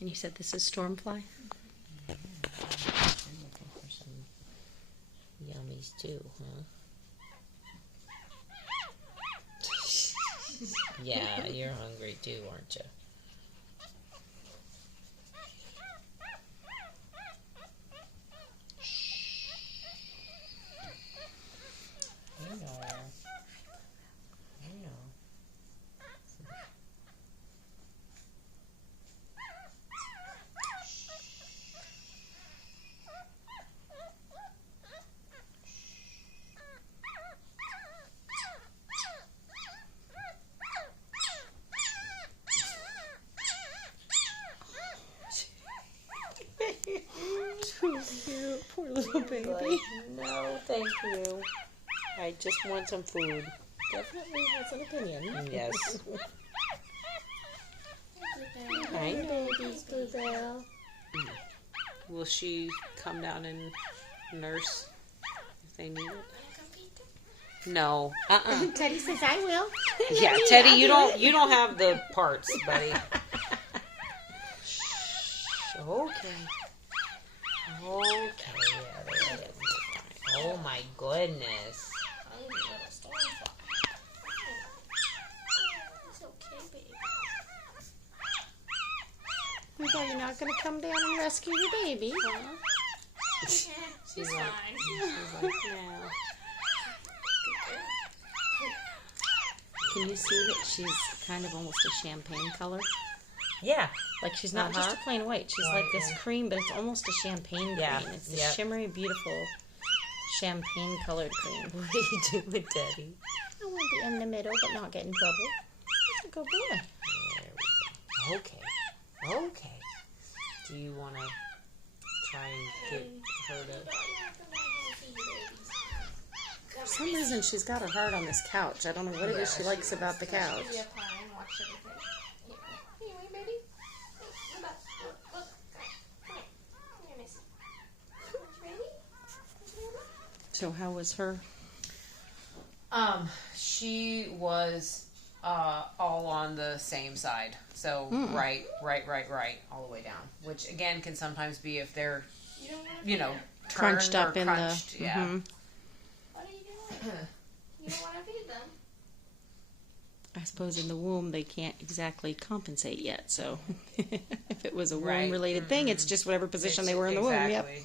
And you said this is Stormfly? I'm looking for some yummies too, huh? Yeah, you're hungry too, aren't you? I know. I know. Too cute. Poor little baby. Like, no, thank you. I just want some food. Definitely has an opinion. Yes. I know, Bluebell. Will she come down and nurse if they need it? No. Teddy says I will. Yeah, Teddy, you don't have the parts, buddy. Okay. Okay. Yeah, oh my goodness. Bluebell, you're not going to come down and rescue your baby, huh? She's like, fine. she's like, yeah. Can you see that she's kind of almost a champagne color? Yeah. Like she's not just a plain white. She's like this cream, but it's almost a champagne Yeah. green. It's this shimmery, beautiful champagne colored cream. What are you doing, Teddy? I want to be in the middle, but not get in trouble. He's a good boy. There we go. Okay. Okay. Do you want to try and get her to... For some reason, she's got her heart on this couch. I don't know what it is she likes about the couch. So how was her? She was all on the same side. So right, all the way down. Which again can sometimes be if they're, Crunched up in crunched, the... yeah. Mhm. What are you doing? You don't want to feed them. I suppose in the womb they can't exactly compensate yet. So if it was a Right. womb-related thing, it's just whatever position they were in the womb. Yep. Exactly.